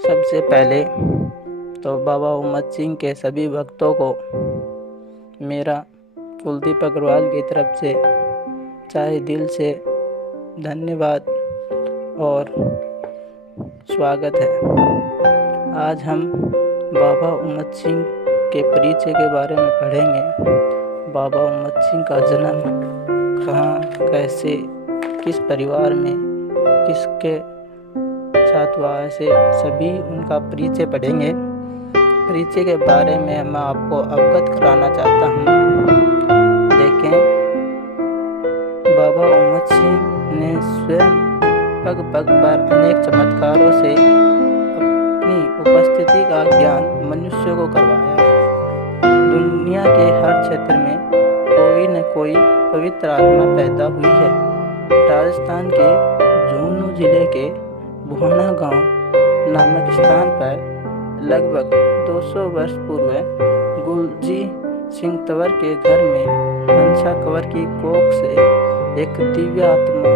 सबसे पहले तो बाबा उम्मत सिंह के सभी भक्तों को मेरा कुलदीप अग्रवाल की तरफ से चाहे दिल से धन्यवाद और स्वागत है। आज हम बाबा उम्मत सिंह के परिचय के बारे में पढ़ेंगे। बाबा उम्मत सिंह का जन्म कहाँ, कैसे, किस परिवार में, किसके साथ हुआ, ऐसे सभी उनका परिचय पढ़ेंगे। परिचय के बारे में मैं आपको अवगत कराना चाहता हूँ। देखें, बाबा उम्मत सिंह ने स्वयं पग पग पर अनेक चमत्कारों से अपनी उपस्थिति का ज्ञान मनुष्य को करवाया है। दुनिया के हर क्षेत्र में कोई न कोई पवित्र आत्मा पैदा हुई है। राजस्थान के झुंझुनू जिले के भोना गांव नामक स्थान पर लगभग 200 वर्ष पूर्व गुलजी सिंह तंवर के घर में हंसा कंवर की कोख से एक दिव्य आत्मा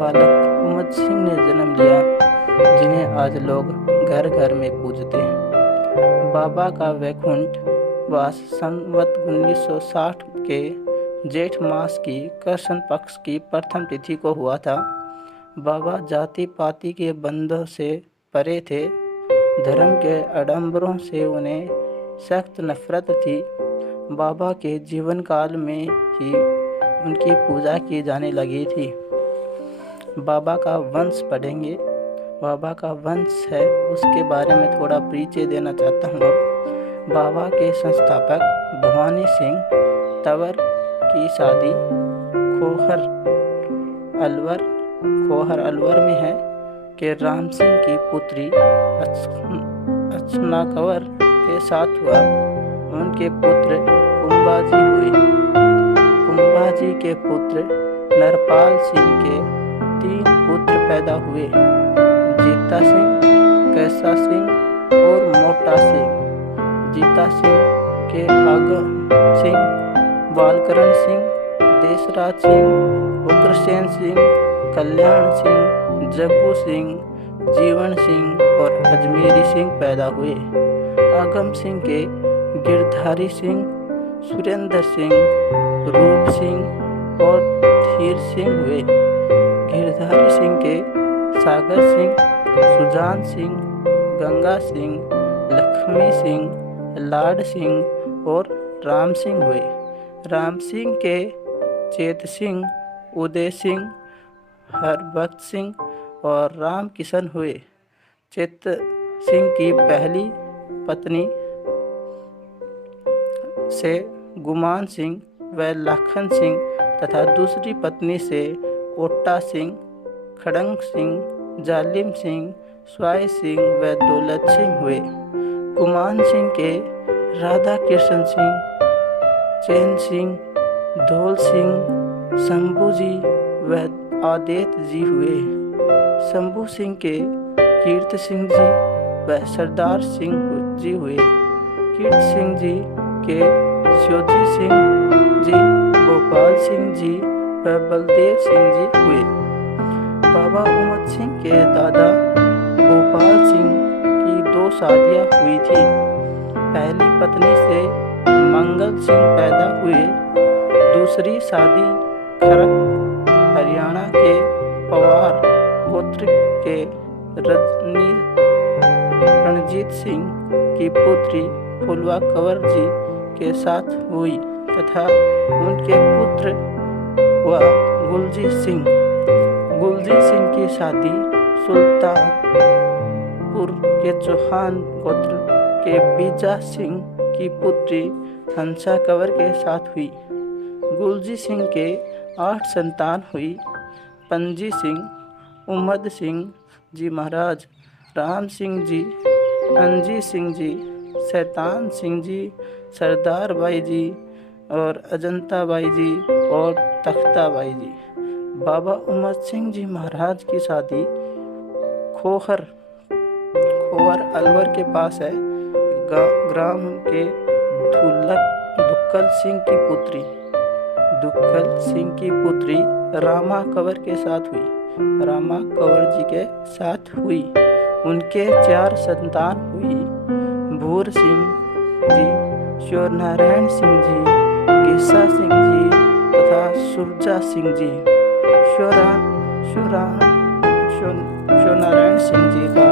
बालक उम्मत सिंह ने जन्म लिया, जिन्हें आज लोग घर घर में पूजते हैं। बाबा का वैकुंठ वास संवत 1960 के जेठ मास की कृष्ण पक्ष की प्रथम तिथि को हुआ था। बाबा जाति पाति के बंधों से परे थे। धर्म के आडंबरों से उन्हें सख्त नफरत थी। बाबा के जीवन काल में ही उनकी पूजा की जाने लगी थी। बाबा का वंश पढ़ेंगे। बाबा का वंश है, उसके बारे में थोड़ा परिचय देना चाहता हूँ। बाबा के संस्थापक भवानी सिंह तंवर की शादी खोहर अलवर में है कि राम सिंह की पुत्री अर्चना कंवर के साथ हुआ। उनके पुत्र कुंभाजी हुए। कुंभाजी के पुत्र नरपाल सिंह के 3 पुत्र पैदा हुए, जीता सिंह, कैसा सिंह और मोटा सिंह। जीता सिंह के आगम सिंह, बालकरण सिंह, देशराज सिंह, उग्रसेन सिंह, कल्याण सिंह, जग्गू सिंह, जीवन सिंह और अजमेरी सिंह पैदा हुए। आगम सिंह के गिरधारी सिंह, सुरेंद्र सिंह, रूप सिंह और धीर सिंह हुए। गिरधारी सिंह के सागर सिंह, सुजान सिंह, गंगा सिंह, लक्ष्मी सिंह, लाड सिंह और राम सिंह हुए। राम सिंह के चेत सिंह, उदय सिंह, हरभक्त सिंह और राम किशन हुए। चेत सिंह की पहली पत्नी से गुमान सिंह व लाखन सिंह तथा दूसरी पत्नी से ओटा सिंह, खड़ंग सिंह, जालिम सिंह, स्वाय सिंह व दौलत सिंह हुए। गुमान सिंह के राधा कृष्ण सिंह, चैन सिंह, धौल सिंह, शंभू जी व आदेत जी हुए। शंभू सिंह के कीर्त सिंह जी व सरदार सिंह जी हुए। कीर्त सिंह जी के श्योजी सिंह जी, गोपाल सिंह जी व बलदेव सिंह जी हुए। बाबा उम्मत सिंह के दादा गोपाल सिंह की 2 शादियाँ हुई थी। पहली पत्नी से मंगल सिंह पैदा हुए। दूसरी शादी खरक हरियाणा के पवार गोत्र के रणजीत सिंह की पुत्री फुलवा कंवर जी के साथ हुई तथा उनके पुत्र हुआ गुलजी सिंह। गुलजी सिंह की शादी सुल्तानपुर के चौहान गोत्र के बीजा सिंह की पुत्री हंसा कंवर के साथ हुई। गुलजी सिंह के 8 संतान हुई। पंजी सिंह, उम्मद सिंह जी महाराज, राम सिंह जी, अंजी सिंह जी, शैतान सिंह जी, सरदार बाई जी और अजंता बाई जी और तख्ता बाई जी। बाबा उम्मत सिंह जी महाराज की शादी खोहर अलवर के पास है। ग्राम के दुक्कल सिंह की पुत्री रामा कंवर के साथ हुई। रामा कंवर जी के साथ हुई। उनके 4 संतान हुई, भूर सिंह जी, शिवनारायण सिंह जी, केशा सिंह जी तथा सुरजा सिंह जी। शिवनारायण सिंह जी का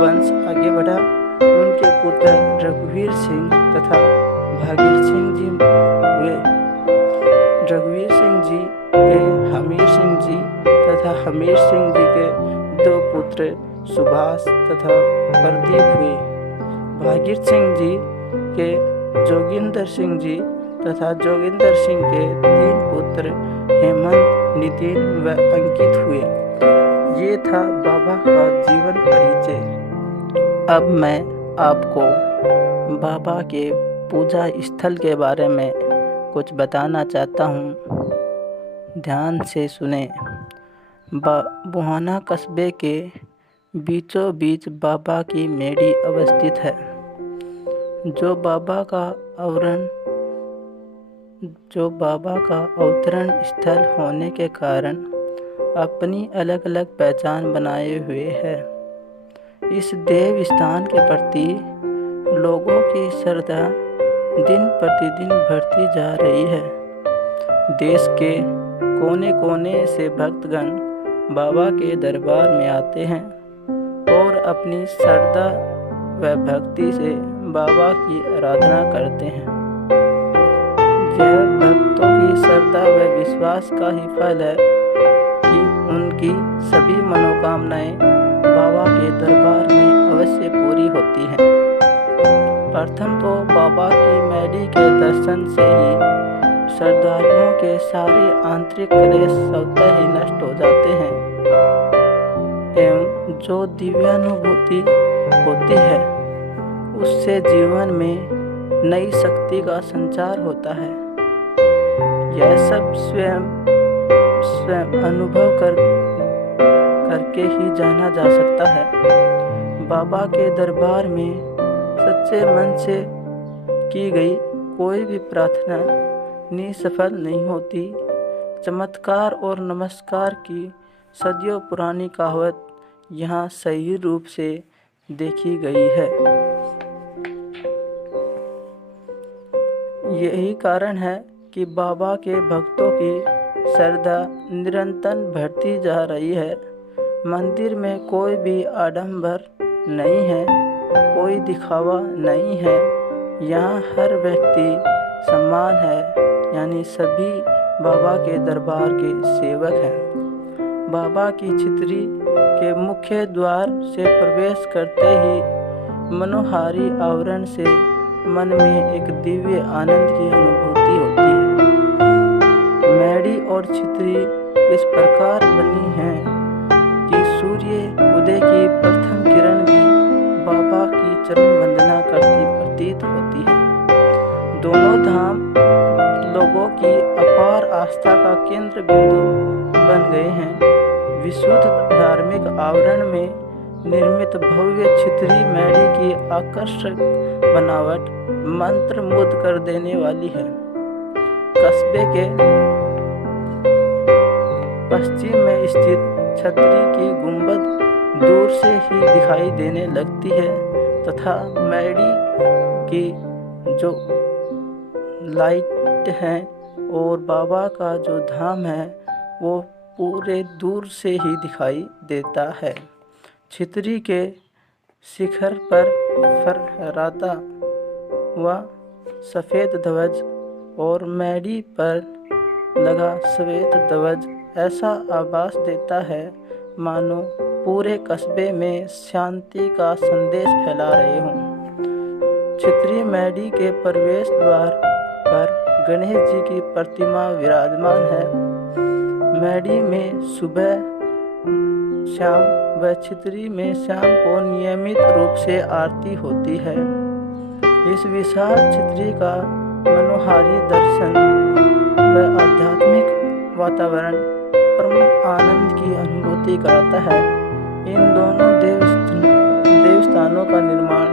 वंश आगे बढ़ा। उनके पुत्र रघुवीर सिंह तथा भागीर सिंह जी हुए। रघुवीर सिंह जी के हमीर सिंह जी तथा हमीर सिंह जी के 2 पुत्र सुभाष तथा प्रदीप हुए। भागीर सिंह जी के जोगिंदर सिंह जी तथा जोगिंदर सिंह के 3 पुत्र हेमंत, नितिन व अंकित हुए। ये था बाबा का जीवन परिचय। अब मैं आपको बाबा के पूजा स्थल के बारे में कुछ बताना चाहता हूँ। ध्यान से सुने। बुहाना कस्बे के बीचों बीच बाबा की मेड़ी अवस्थित है, जो बाबा का अवतरण स्थल होने के कारण अपनी अलग अलग पहचान बनाए हुए है। इस देव स्थान के प्रति लोगों की श्रद्धा दिन प्रतिदिन बढ़ती जा रही है। देश के कोने कोने से भक्तगण बाबा के दरबार में आते हैं और अपनी श्रद्धा व भक्ति से बाबा की आराधना करते हैं। यह भक्तों की श्रद्धा व विश्वास का ही फल है कि उनकी सभी मनोकामनाएं बाबा के दरबार में अवश्य पूरी होती हैं। प्रथम तो बाबा की मेड़ी के दर्शन से ही श्रद्धालुओं के सारे आंतरिक क्लेश स्वतः ही नष्ट हो जाते हैं एवं जो दिव्यानुभूति होती है उससे जीवन में नई शक्ति का संचार होता है। यह सब स्वयं अनुभव करके ही जाना जा सकता है। बाबा के दरबार में सच्चे मन से की गई कोई भी प्रार्थना निसफल नहीं होती। चमत्कार और नमस्कार की सदियों पुरानी कहावत यहाँ सही रूप से देखी गई है। यही कारण है कि बाबा के भक्तों की श्रद्धा निरंतर बढ़ती जा रही है। मंदिर में कोई भी आडंबर नहीं है, कोई दिखावा नहीं है। यहाँ हर व्यक्ति समान है, यानी सभी बाबा के दरबार के सेवक हैं। बाबा की छितरी के मुख्य द्वार से प्रवेश करते ही मनोहारी आवरण से मन में एक दिव्य आनंद की अनुभूति होती है। मेड़ी और छितरी इस प्रकार बनी है कि सूर्य उदय की प्रथम किरण भी बाबा की चरण वंदना करती प्रतीत होती है। दोनों धाम लोगों की अपार आस्था का केंद्र बिंदु बन गए हैं। विशुद्ध धार्मिक आवरण में निर्मित भव्य छितरी मेड़ी की आकर्षक बनावट मंत्रमुग्ध कर देने वाली है। कस्बे के पश्चिम में स्थित छतरी की गुंबद दूर से ही दिखाई देने लगती है तथा मेड़ी की जो लाइट है और बाबा का जो धाम है वो पूरे दूर से ही दिखाई देता है। छितरी के शिखर पर फहराता हुआ सफ़ेद ध्वज और मेड़ी पर लगा श्वेत ध्वज ऐसा आभास देता है मानो पूरे कस्बे में शांति का संदेश फैला रहे हों। छितरी मेड़ी के प्रवेश द्वार पर गणेश जी की प्रतिमा विराजमान है। मेड़ी में सुबह शाम व छितरी में शाम को नियमित रूप से आरती होती है। इस विशाल छितरी का मनोहारी दर्शन व आध्यात्मिक वातावरण परम आनंद की अनुभूति कराता है। इन दोनों देवस्थानों का निर्माण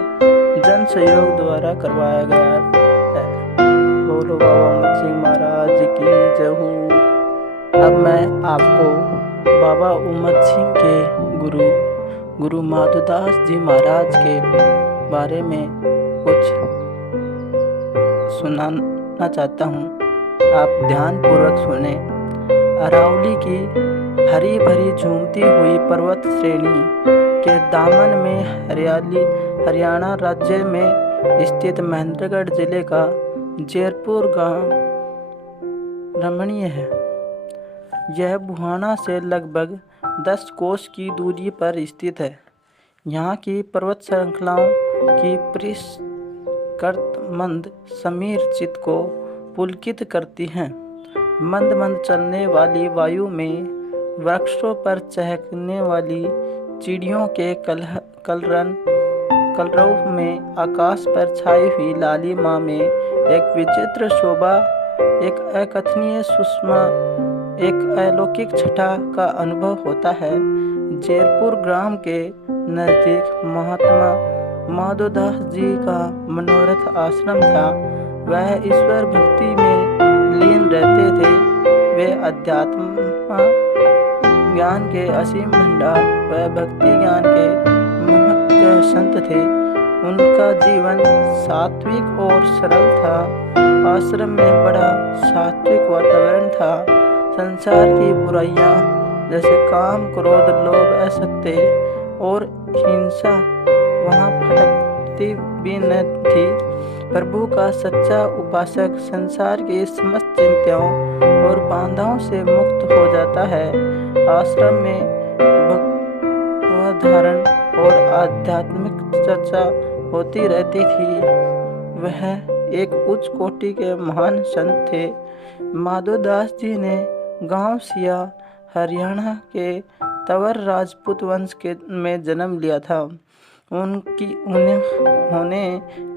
जन सहयोग द्वारा करवाया गया है। बोलो बाबा उम्मत सिंह महाराज की जय हो। अब मैं आपको बाबा उम्मत सिंह के गुरु गुरु माधोदास जी महाराज के बारे में कुछ सुनाना चाहता हूँ, आप ध्यानपूर्वक सुने। अरावली की हरी भरी झूमती हुई पर्वत श्रेणी के दामन में हरियाणा राज्य में स्थित महेंद्रगढ़ जिले का जयपुर गांव रमणीय है। यह बुहाना से लगभग 10 कोस की दूरी पर स्थित है। यहाँ की पर्वत श्रृंखलाओं की परिष्कृत मंद समीर चित्त को पुलकित करती हैं। मंद मंद चलने वाली वायु में वृक्षों पर चहकने वाली चिड़ियों के कलरव में आकाश पर छाई हुई लालिमा में एक विचित्र शोभा, एक अकथनीय सुषमा, एक अलौकिक छटा का अनुभव होता है। जयपुर ग्राम के नज़दीक महात्मा माधोदास जी का मनोरथ आश्रम था। वह ईश्वर भक्ति में लीन रहते थे। वे अध्यात्म ज्ञान के असीम भंडार व भक्ति ज्ञान के महत्व संत थे। उनका जीवन सात्विक और सरल था। आश्रम में बड़ा सात्विक वातावरण था। संसार की बुराइयां जैसे काम, क्रोध, लोभ, असत्य और हिंसा वहाँ फटकती भी न थी। प्रभु का सच्चा उपासक संसार की समस्त चिंताओं और बाधाओं से मुक्त हो जाता है। आश्रम में भगवत धारण और आध्यात्मिक चर्चा होती रहती थी। वह एक उच्च कोटि के महान संत थे। माधोदास जी ने गांव सिया हरियाणा के तंवर राजपूत वंश में जन्म लिया था। उन्होंने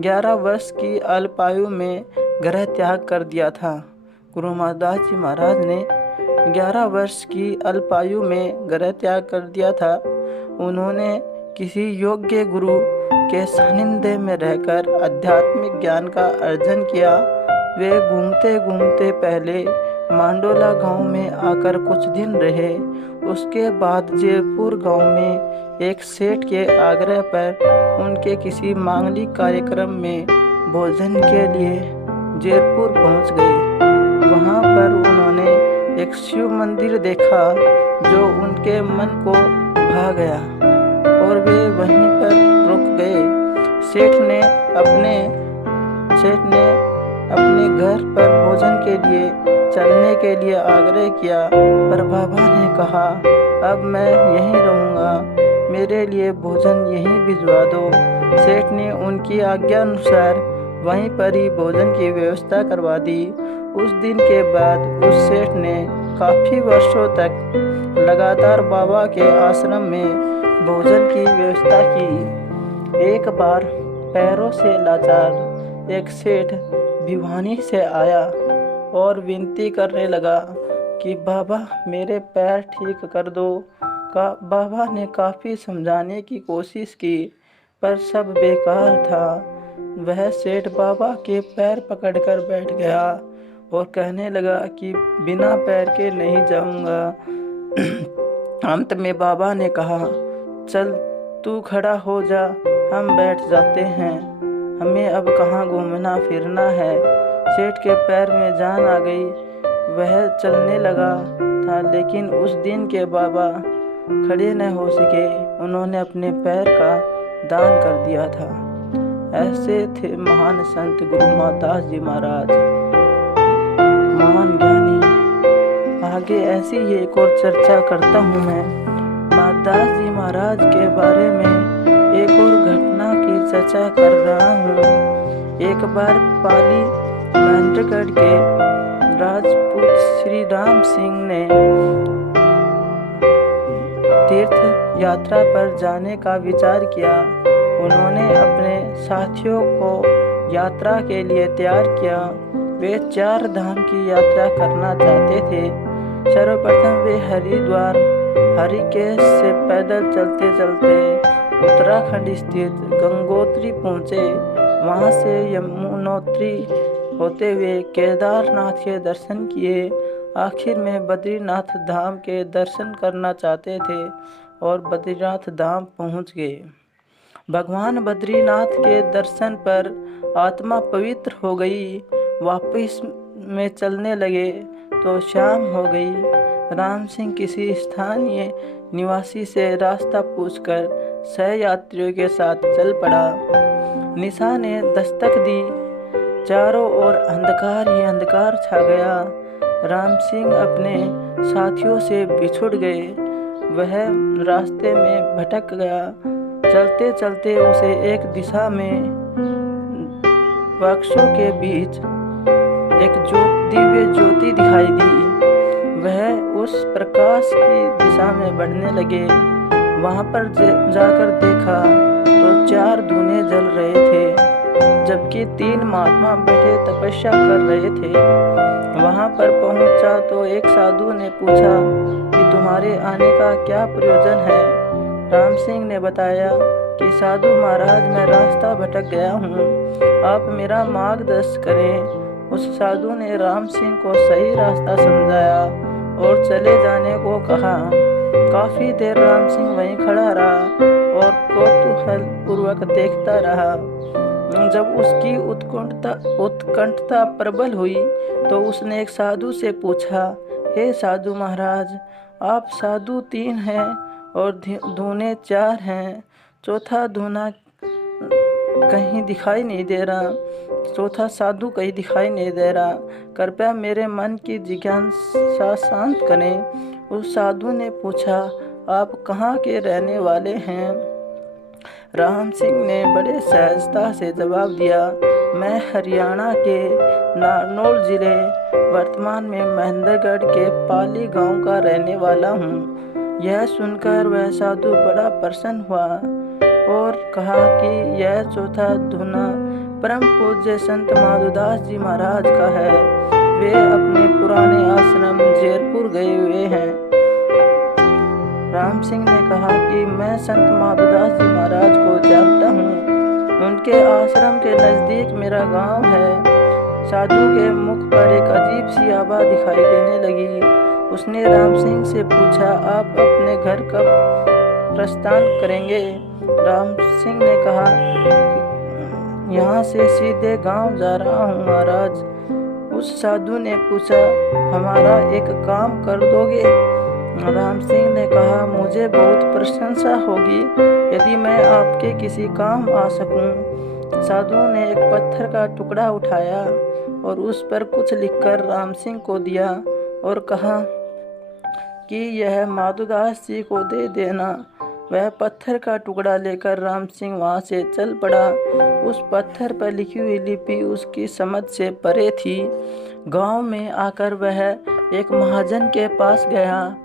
11 वर्ष की अल्पायु में गृह त्याग कर दिया था। गुरु माधोदास जी महाराज ने 11 वर्ष की अल्पायु में गृह त्याग कर दिया था। उन्होंने किसी योग्य गुरु के सानिध्य में रहकर आध्यात्मिक ज्ञान का अर्जन किया। वे घूमते घूमते पहले मांडोला गांव में आकर कुछ दिन रहे। उसके बाद जयपुर गांव में एक सेठ के आग्रह पर उनके किसी मांगलिक कार्यक्रम में भोजन के लिए जयपुर पहुंच गए। वहां पर उन्होंने एक शिव मंदिर देखा जो उनके मन को भा गया और वे वहीं पर रुक गए। सेठ ने अपने घर पर भोजन के लिए चलने के लिए आग्रह किया, पर बाबा ने कहा, अब मैं यहीं रहूँगा, मेरे लिए भोजन यहीं भिजवा दो। सेठ ने उनकी आज्ञा अनुसार वहीं पर ही भोजन की व्यवस्था करवा दी। उस दिन के बाद उस सेठ ने काफ़ी वर्षों तक लगातार बाबा के आश्रम में भोजन की व्यवस्था की। एक बार पैरों से लाचार एक सेठ भिवानी से आया और विनती करने लगा कि बाबा मेरे पैर ठीक कर दो। बाबा ने काफ़ी समझाने की कोशिश की पर सब बेकार था। वह सेठ बाबा के पैर पकड़कर बैठ गया और कहने लगा कि बिना पैर के नहीं जाऊंगा। अंत में बाबा ने कहा, चल तू खड़ा हो जा, हम बैठ जाते हैं, हमें अब कहाँ घूमना फिरना है। सेठ के पैर में जान आ गई। वह चलने लगा था, लेकिन उस दिन के बाबा खड़े न हो सके। उन्होंने अपने पैर का दान कर दिया था। ऐसे थे महान संत गुरु माधोदास जी महाराज, महान ज्ञानी। आगे ऐसी ही एक और चर्चा करता हूँ मैं माधोदास जी महाराज के बारे में। एक और घटना की चर्चा कर रहा हूँ। एक बार पाली महेंद्रगढ़ के राजपूत श्री राम सिंह ने तीर्थ यात्रा पर जाने का विचार किया। उन्होंने अपने साथियों को यात्रा के लिए तैयार किया। वे 4 धाम की यात्रा करना चाहते थे। सर्वप्रथम वे हरिद्वार हरिकेश से पैदल चलते चलते उत्तराखंड स्थित गंगोत्री पहुँचे। वहाँ से यमुनोत्री होते हुए केदारनाथ के दर्शन किए। आखिर में बद्रीनाथ धाम के दर्शन करना चाहते थे और बद्रीनाथ धाम पहुंच गए। भगवान बद्रीनाथ के दर्शन पर आत्मा पवित्र हो गई। वापस में चलने लगे तो शाम हो गई। राम सिंह किसी स्थानीय निवासी से रास्ता पूछकर सहयात्रियों के साथ चल पड़ा। निशा ने दस्तक दी। चारों ओर अंधकार ही अंधकार छा गया। राम सिंह अपने साथियों से बिछुड़ गए। वह रास्ते में भटक गया। चलते चलते उसे एक दिशा में वृक्षों के बीच एक दिव्य ज्योति दिखाई दी। वह उस प्रकाश की दिशा में बढ़ने लगे। वहां पर जाकर देखा तो 4 धुएं जल रहे थे, जबकि 3 महात्मा बैठे तपस्या कर रहे थे। वहां पर पहुंचा तो एक साधु ने पूछा कि तुम्हारे आने का क्या प्रयोजन है। राम सिंह ने बताया कि साधु महाराज, मैं रास्ता भटक गया हूँ, आप मेरा मार्गदर्शन करें। उस साधु ने राम सिंह को सही रास्ता समझाया और चले जाने को कहा। काफी देर राम सिंह वहीं खड़ा रहा और कौतूहल पूर्वक देखता रहा। जब उसकी उत्कंठता प्रबल हुई तो उसने एक साधु से पूछा, हे साधु महाराज, आप साधु 3 हैं और धुने 4 हैं, चौथा धुना कहीं दिखाई नहीं दे रहा, चौथा साधु कहीं दिखाई नहीं दे रहा, कृपया मेरे मन की जिज्ञासा शांत करें। उस साधु ने पूछा, आप कहाँ के रहने वाले हैं। राम सिंह ने बड़े सहजता से जवाब दिया, मैं हरियाणा के नारनौल जिले, वर्तमान में महेंद्रगढ़ के पाली गांव का रहने वाला हूँ। यह सुनकर वह साधु बड़ा प्रसन्न हुआ और कहा कि यह चौथा धुना परम पूज्य संत माधोदास जी महाराज का है। वे अपने पुराने आश्रम जयपुर गए हुए हैं। राम सिंह ने कहा कि मैं संत माधोदास जी महाराज को जानता हूँ, उनके आश्रम के नज़दीक मेरा गांव है। साधु के मुख पर एक अजीब सी आभा दिखाई देने लगी। उसने राम सिंह से पूछा, आप अपने घर कब प्रस्थान करेंगे। राम सिंह ने कहा, यहाँ से सीधे गांव जा रहा हूँ महाराज। उस साधु ने पूछा, हमारा एक काम कर दोगे। राम सिंह ने कहा, मुझे बहुत प्रशंसा होगी यदि मैं आपके किसी काम आ सकूं। साधु ने एक पत्थर का टुकड़ा उठाया और उस पर कुछ लिखकर राम सिंह को दिया और कहा कि यह माधोदास जी को दे देना। वह पत्थर का टुकड़ा लेकर राम सिंह वहां से चल पड़ा। उस पत्थर पर लिखी हुई लिपि उसकी समझ से परे थी। गांव में आकर वह एक महाजन के पास गया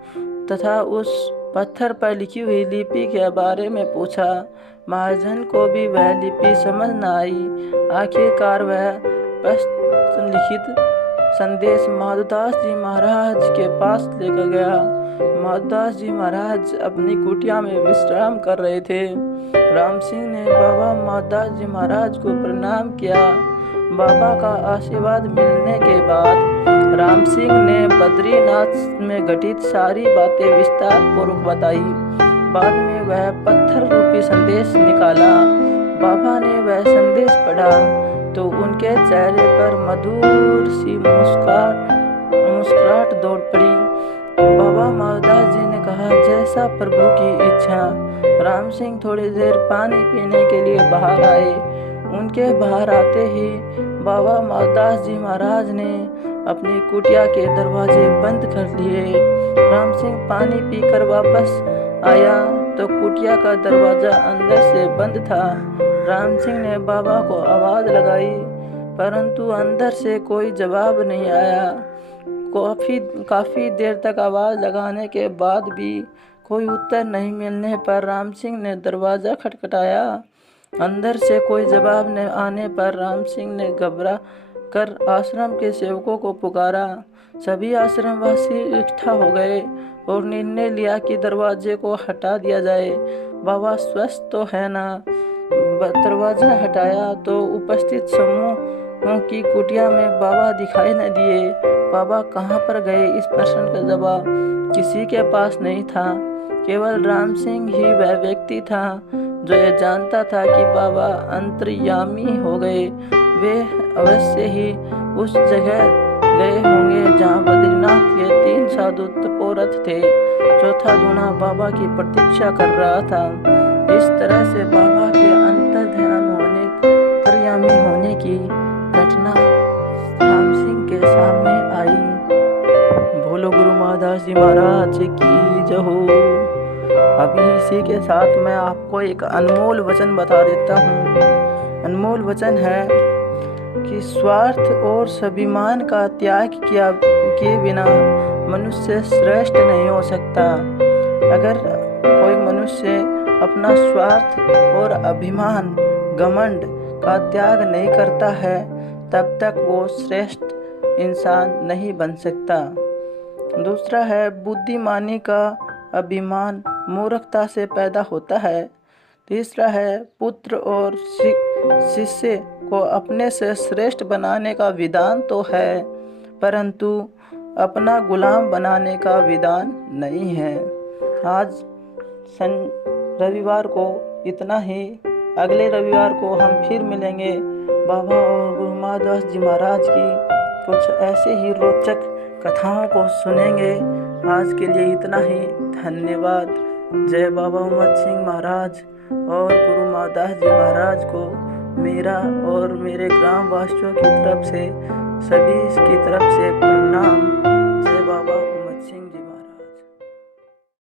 तथा उस पत्थर पर लिखी हुई लिपि के बारे में पूछा। महाजन को भी वह लिपि समझ न आई। आखिरकार वह लिखित संदेश माधोदास जी महाराज के पास लेकर गया। माधोदास जी महाराज अपनी कुटिया में विश्राम कर रहे थे। राम सिंह ने बाबा माधोदास जी महाराज को प्रणाम किया। बाबा का आशीर्वाद मिलने के बाद राम सिंह ने बद्रीनाथ में घटित सारी बातें विस्तार पूर्वक बताई। बाद में वह पत्थर रूपी संदेश निकाला। बाबा ने वह संदेश पढ़ा तो उनके चेहरे पर मधुर सी मुस्कुराहट दौड़ पड़ी। बाबा माधोदास जी ने कहा, जैसा प्रभु की इच्छा। राम सिंह थोड़ी देर पानी पीने के लिए बाहर आए। उनके बाहर आते ही बाबा माधोदास जी महाराज ने अपनी कुटिया के दरवाजे बंद कर लिए। राम सिंह पानी पीकर वापस आया तो कुटिया का दरवाजा अंदर से बंद था। राम सिंह ने बाबा को आवाज़ लगाई परंतु अंदर से कोई जवाब नहीं आया। काफ़ी देर तक आवाज़ लगाने के बाद भी कोई उत्तर नहीं मिलने पर राम सिंह ने दरवाज़ा खटखटाया। अंदर से कोई जवाब न आने पर राम सिंह ने घबरा कर आश्रम के सेवकों को पुकारा। सभी आश्रमवासी इकट्ठा हो गए और निर्णय लिया कि दरवाजे को हटा दिया जाए। बाबा स्वस्थ तो है ना। दरवाज़ा हटाया तो उपस्थित समूह की कुटिया में बाबा दिखाई न दिए। बाबा कहाँ पर गए, इस प्रश्न का जवाब किसी के पास नहीं था। केवल राम सिंह ही वह व्यक्ति था जो यह जानता था कि बाबा अंतर्यामी हो गए। वे अवश्य ही उस जगह गए होंगे जहाँ बद्रीनाथ के 3 साधु तपोरथ थे। चौथा दूना बाबा की प्रतीक्षा कर रहा था। इस तरह से बाबा के अंतर्यामी होने की घटना राम सिंह के सामने आई। बोलो गुरु मादास जी महाराज की जय हो। अभी इसी के साथ मैं आपको एक अनमोल वचन बता देता हूँ। अनमोल वचन है कि स्वार्थ और स्वाभिमान का त्याग किए बिना मनुष्य श्रेष्ठ नहीं हो सकता। अगर कोई मनुष्य अपना स्वार्थ और अभिमान घमंड का त्याग नहीं करता है तब तक वो श्रेष्ठ इंसान नहीं बन सकता। दूसरा है बुद्धिमानी का अभिमान मूर्खता से पैदा होता है। तीसरा है पुत्र और शिष्य को अपने से श्रेष्ठ बनाने का विधान तो है परंतु अपना गुलाम बनाने का विधान नहीं है। आज रविवार को इतना ही। अगले रविवार को हम फिर मिलेंगे। बाबा और गुरु मादास जी महाराज की कुछ ऐसे ही रोचक कथाओं को सुनेंगे। आज के लिए इतना ही। धन्यवाद। जय बाबा उमत सिंह महाराज और गुरु मादास जी महाराज को मेरा और मेरे ग्रामवासियों की तरफ से सभी की तरफ से प्रणाम।